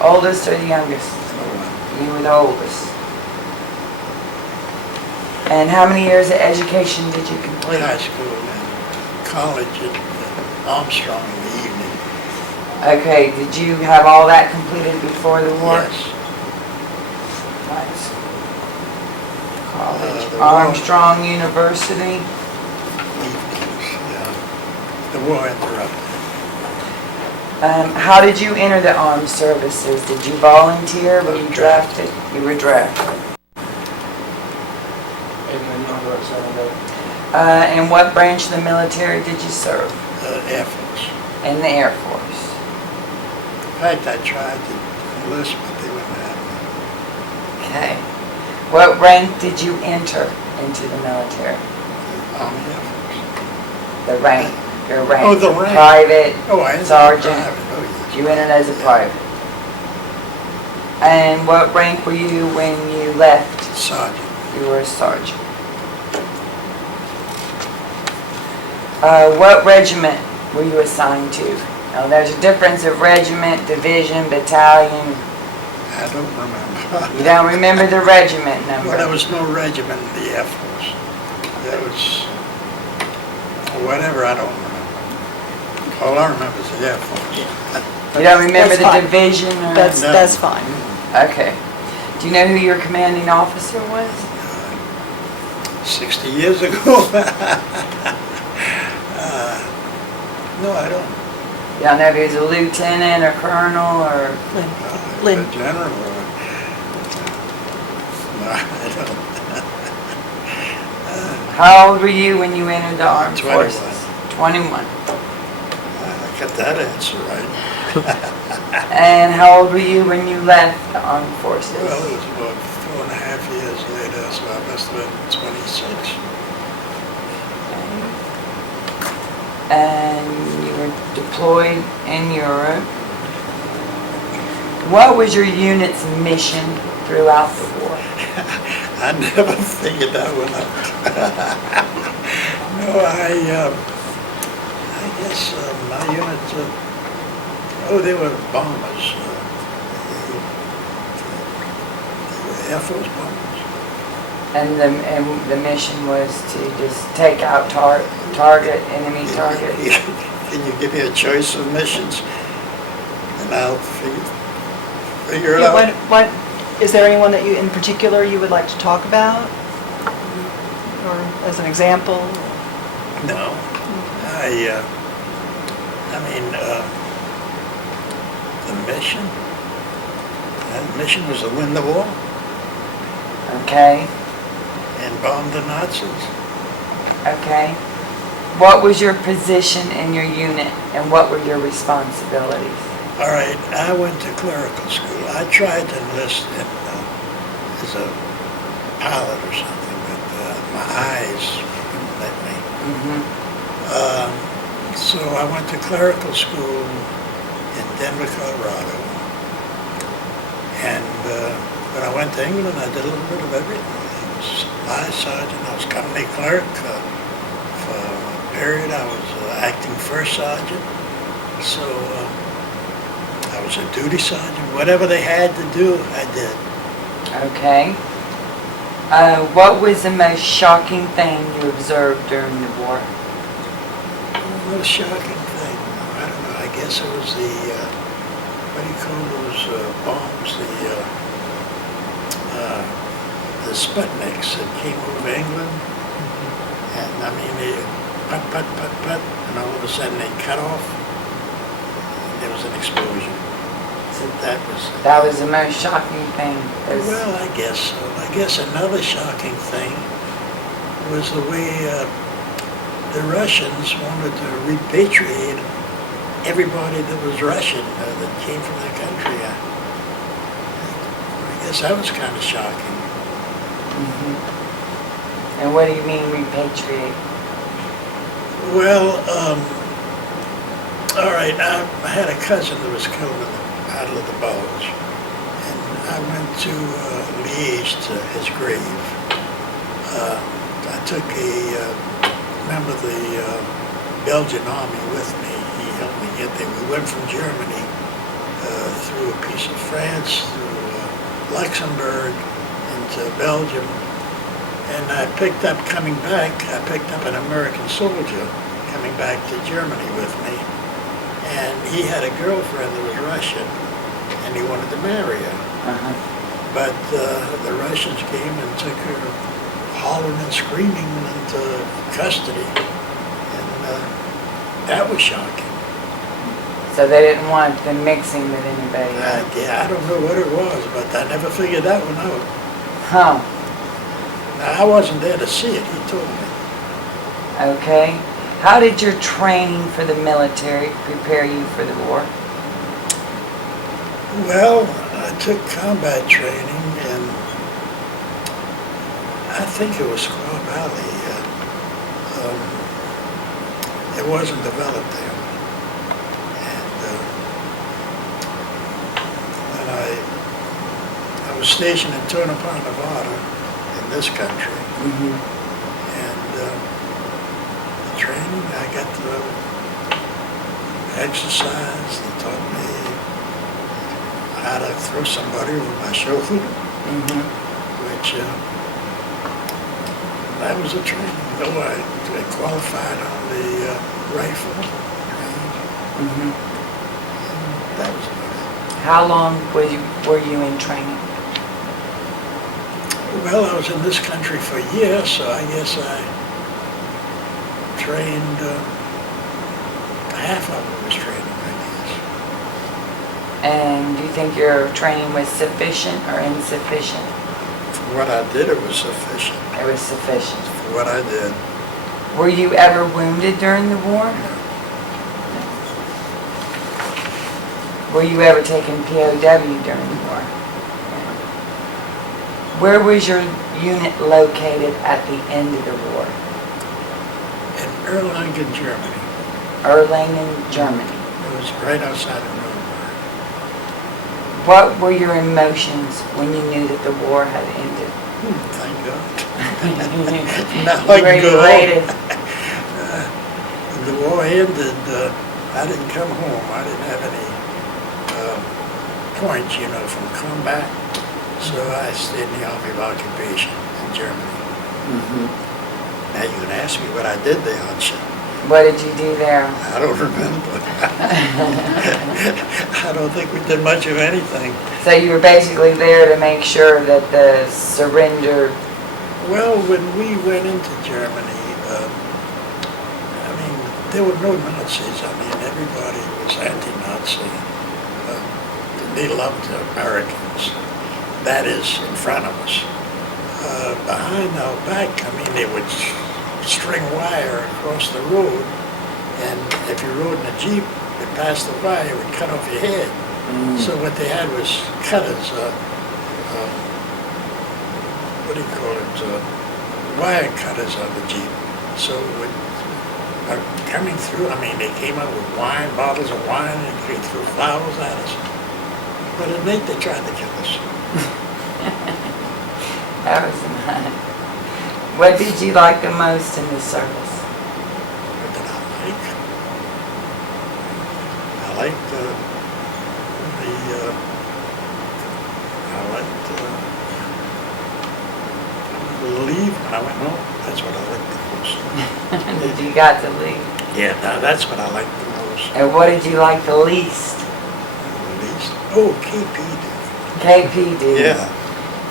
Oldest or the youngest? You were the oldest. And how many years of education did you complete? High school and college at Armstrong in the evening. Okay, did you have all that completed before the war? Yes. High school. College. The Armstrong University. Evenings, yeah. The war interrupted. How did you enter the armed services? Did you volunteer? Were you drafted? You were drafted. And what branch of the military did you serve? Air Force. In the Air Force. In fact, I tried to enlist, but they wouldn't have me. Okay. What rank did you enter into the military? Army Air Force. The rank. Your rank. Oh, the rank. Private, Oh, I entered sergeant. private. Oh, yeah. You entered as a private. And what rank were you when you left? Sergeant. You were a sergeant. What regiment were you assigned to? Now, there's a difference of regiment, division, battalion. I don't remember. You don't remember the regiment number? Well, there was no regiment in the Air Force. There was whatever, I don't remember. All I remember is the Air Force. You don't remember That's the fine. division? Or? No. That's fine. Okay. Do you know who your commanding officer was? 60 years ago. No, I don't. You don't know if he was a lieutenant or colonel or... Lynn. A general. No, I don't. How old were you when you entered the armed 21. forces? 21. I got that answer right. And how old were you when you left the armed forces? Well, it was about 4.5 years later, so I must have been 26. And you were deployed in Europe. What was your unit's mission throughout the war? I never figured that one out. No, I guess my unit, they were bombers. They were Air Force bombers. And the mission was to just take out target, enemy target. Can you give me a choice of missions? And I'll figure it out. Is there anyone that you, in particular, you would like to talk about? Or as an example? No. The mission? That mission was to win the war Okay, and bomb the Nazis. okay. What was your position in your unit and what were your responsibilities? All right, I went to clerical school. I tried to enlist as a pilot or something, but my eyes wouldn't let me. So I went to clerical school in Denver, Colorado. And when I went to England, I did a little bit of everything. I was supply sergeant, I was company clerk. For a period, I was acting first sergeant. So I was a duty sergeant. Whatever they had to do, I did. Okay. What was the most shocking thing you observed during the war? The most shocking thing, I don't know, I guess it was the, what do you call those bombs, the Sputniks that came over England. And I mean, they put, and all of a sudden they cut off, and there was an explosion. So That was the most shocking thing. Well, I guess so. I guess another shocking thing was the way the Russians wanted to repatriate everybody that was Russian that came from their country. I guess that was kind of shocking. And what do you mean repatriate? Well, all right, I had a cousin that was killed in the Battle of the Bulge, and I went to Liège to his grave. I took a member of the Belgian army with me. He helped me get there. We went from Germany through a piece course of France through Luxembourg into Belgium. And I picked up, coming back, I picked up an American soldier coming back to Germany with me. And he had a girlfriend that was Russian, and he wanted to marry her. Uh-huh. But the Russians came and took her hollering and screaming into custody. And that was shocking. So they didn't want them mixing with anybody else? Yeah, I don't know what it was, but I never figured that one out. Huh. Now, I wasn't there to see it, he told me. Okay. How did your training for the military prepare you for the war? Well, I took combat training in, I think it was Squaw Valley. It wasn't developed there. And I was stationed in Tonopah, Nevada, in this country. Mm-hmm. And the training, I got to exercise. They taught me how to throw somebody over my shoulder, Mm-hmm. which that was a training. Though I qualified on the rifle range. Mm-hmm. And that was about it. How long were you in training? Well, I was in this country for a year, so I guess I trained, half of it was training, I guess. And do you think your training was sufficient or insufficient? For what I did, it was sufficient. It was sufficient. For what I did, Were you ever wounded during the war? no. Were you ever taken POW during the war? Where was your unit located at the end of the war? In Erlangen, Germany. Erlangen, Germany. It was right outside of Nuremberg. What were your emotions when you knew that the war had ended? Thank God. You Now I were can go elated. When the war ended, I didn't come home. I didn't have any points, from combat. So I stayed in the Army of Occupation in Germany. Mm-hmm. Now you can ask me what I did there, aren't you? What did you do there? I don't remember. I don't think we did much of anything. So you were basically there to make sure that the surrender. Well, when we went into Germany, there were no Nazis. Everybody was anti-Nazi. They loved Americans. That is in front of us. Behind our back, they would string wire across the road, and if you rode in a Jeep and passed the wire, it would cut off your head. Mm. So what they had was cutters, what do you call it, wire cutters on the Jeep. So when coming through, they came out with wine, bottles of wine, and they threw flowers at us. But at night they tried to kill us. That was nice. What did you like the most in the service? What did I like? I liked leave when I went home. That's what I liked the most. Did you got to leave? Yeah, that's what I liked the most. And what did you like the least? The least? Oh, KP did. KP did. Yeah.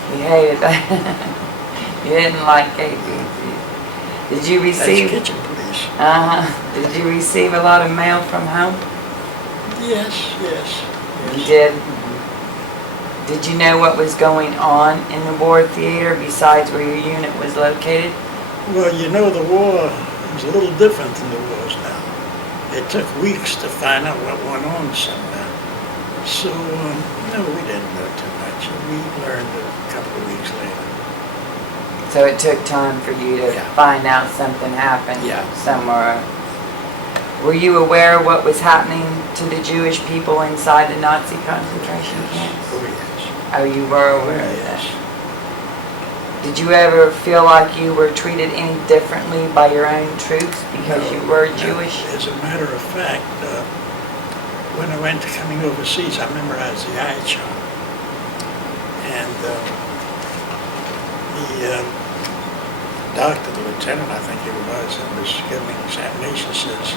You hated that. You didn't like KP. Did you That's receive? kitchen police. Did you receive a lot of mail from home? Yes. You did. Did you know what was going on in the war theater besides where your unit was located? Well, the war was a little different than the wars now. It took weeks to find out what went on somewhere. So, no, we didn't know too much. We learned a couple of weeks later. So it took time for you to find out something happened somewhere. Were you aware of what was happening to the Jewish people inside the Nazi concentration camps? Oh, yes. Oh, you were aware of Yes. that. Did you ever feel like you were treated any differently by your own troops because you were Jewish? As a matter of fact, when I went to coming overseas, I memorized the eye chart. And the doctor, the lieutenant, I think it was, that was giving an examination, says,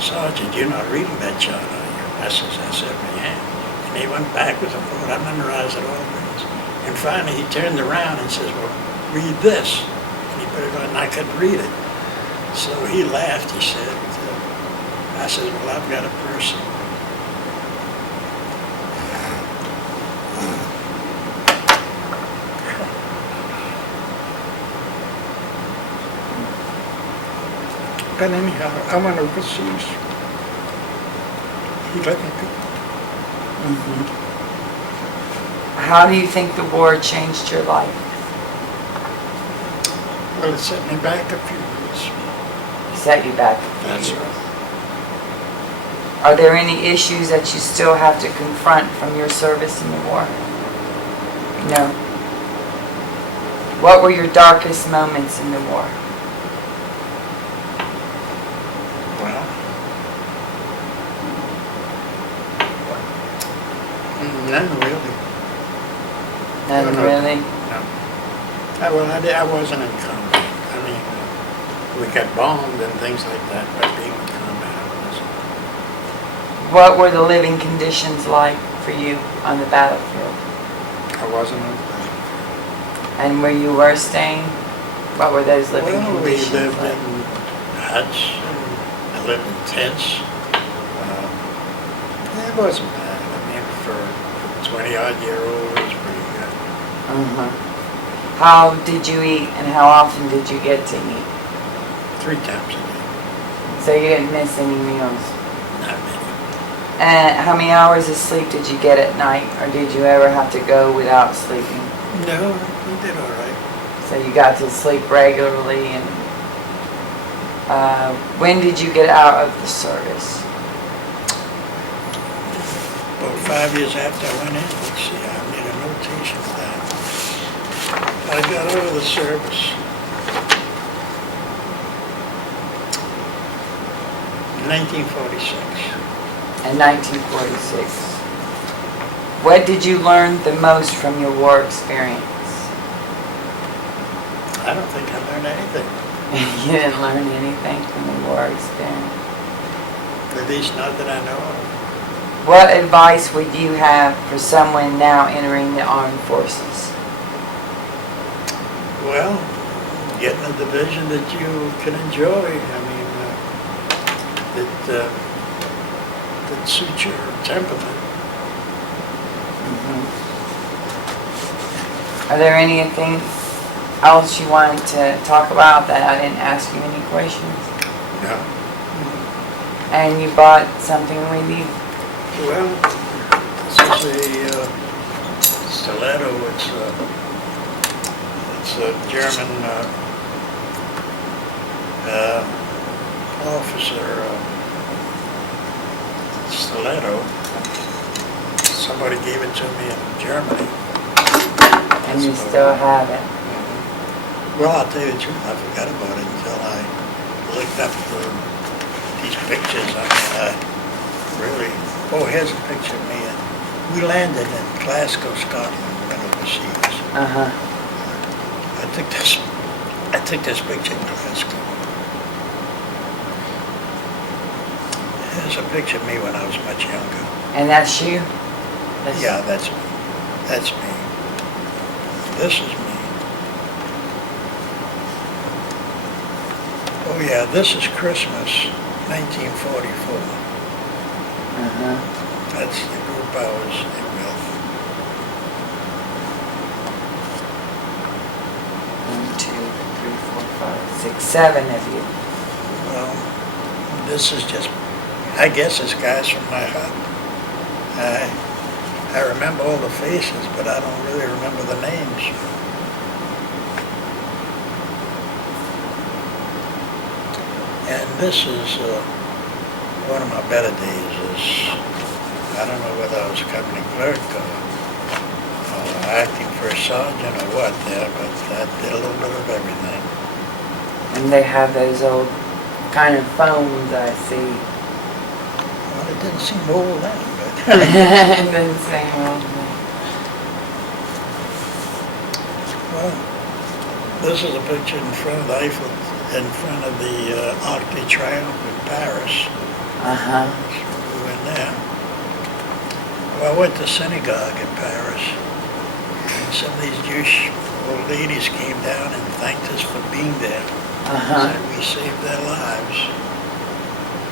Sergeant, you're not reading that chart, are you? I certainly am. And he went backwards and forward. I memorized it all. And finally he turned around and says, well, read this. And he put it on, and I couldn't read it. So he laughed, he said, I said, well, I've got a person. But anyhow, I went overseas. He let me go. Mm-hmm. How do you think the war changed your life? Well, it set me back a few years. It set you back. That's right. Are there any issues that you still have to confront from your service in the war? No. What were your darkest moments in the war? Well, none really. None really? No. I wasn't in combat. I mean, we got bombed and things like that, but being in combat, I wasn't. What were the living conditions like for you on the battlefield? I wasn't on the battlefield. And where you were staying, what were those living conditions We lived like? in huts, and I lived in tents. It wasn't bad. I mean, for 20-odd-year-old, it was pretty good. Uh-huh. How did you eat and how often did you get to eat? 3 times a day. So you didn't miss any meals? Not many. And how many hours of sleep did you get at night, or did you ever have to go without sleeping? No, we did all right. So you got to sleep regularly, and when did you get out of the service? About 5 years after I went in, let's see, I made a notation of that. I got out of the service in 1946. In 1946. What did you learn the most from your war experience? I don't think I learned anything. You didn't learn anything from the war experience? At least not that I know of. What advice would you have for someone now entering the armed forces? Well, get in a division that you can enjoy. I mean, that suits your temperament. Mm-hmm. Are there anything else you wanted to talk about that I didn't ask you any questions? No. And you brought something with you? Well, this is a stiletto. It's a German officer stiletto. Somebody gave it to me in Germany. And you still have it? Well, I'll tell you the truth, I forgot about it until I looked up these pictures. I mean, really, here's a picture of me. We landed in Glasgow, Scotland, went overseas. Uh-huh. I took this picture in Glasgow. Here's a picture of me when I was much younger. And that's you? Yeah, that's me. That's me. This is me. Oh yeah, this is Christmas, 1944. Uh-huh. That's the group I was with. 1, 2, 3, 4, 5, 6, 7 of you. Well, this is just, I guess it's guys from my hut. I remember all the faces, but I don't really remember the names. And this is one of my better days. I don't know whether I was company clerk or acting first sergeant or what there, but I did a little bit of everything. And they have those old kind of phones I see. Well, Didn't seem old then, but. And then same old thing. Well, this is a picture in front of the Eiffel, in front of the Arc de Triomphe in Paris. Uh-huh. We went there. Well, I went to synagogue in Paris. And some of these Jewish old ladies came down and thanked us for being there. Uh-huh. Said we saved their lives.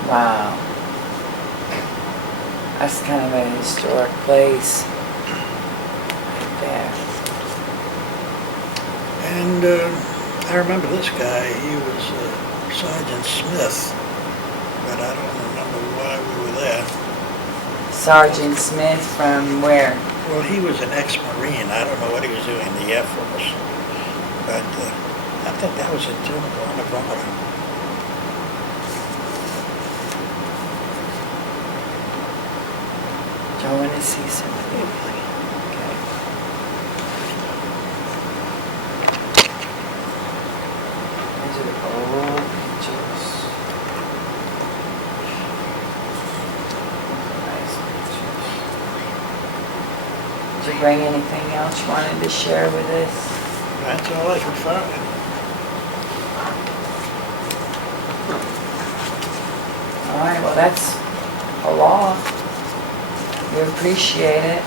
Wow. That's kind of a historic place. Right there. And I remember this guy, he was Sergeant Smith, but I don't remember why we were there. Sergeant Smith from where? Well, he was an ex-Marine. I don't know what he was doing in the Air Force, but I think that was in Nevada. Do you want to see something? Okay. These are the old pictures. Nice pictures. Did you bring anything else you wanted to share with us? That's all I could find. All right, well, that's a lot. We appreciate it.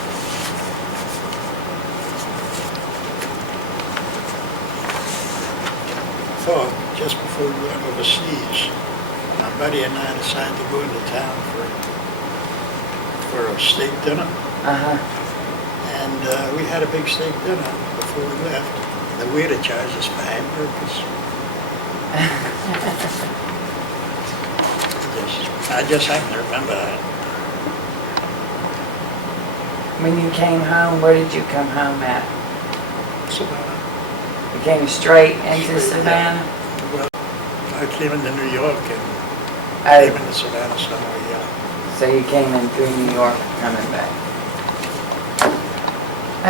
So, just before we went overseas, my buddy and I decided to go into town for a steak dinner. Uh-huh. And we had a big steak dinner before we left. The waiter charged us for hamburgers. I just happen to remember that. When you came home, where did you come home at? Savannah. You came straight into Straight, Savannah? Well, I came into New York and Oh, came into Savannah somewhere, yeah. so you came in through New York, coming back.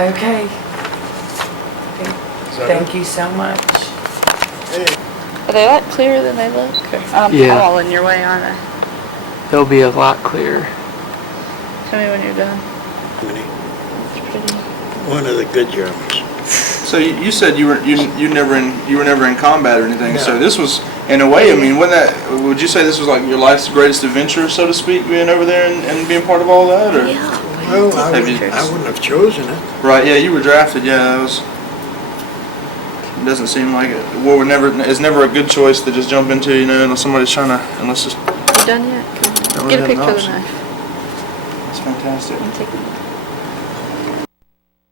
Okay. So, Thank you so much. hey, Are they a lot clearer than they look? Yeah. I'm all in your way, aren't I? They'll be a lot clearer. Tell me when you're done. Germany, It's pretty. one of the good Germans. So you said you were never in combat or anything. No. So this was, in a way, I mean, would you say this was like your life's greatest adventure, so to speak, being over there and being part of all that? Or? Yeah. Well, I Have you- wouldn't have chosen it. Right. Yeah, you were drafted. Yeah, that was. It doesn't seem like it. War it's never a good choice to just jump into, unless somebody's You done yet? No, we Get a haven't picture of the also. knife. That's fantastic. And take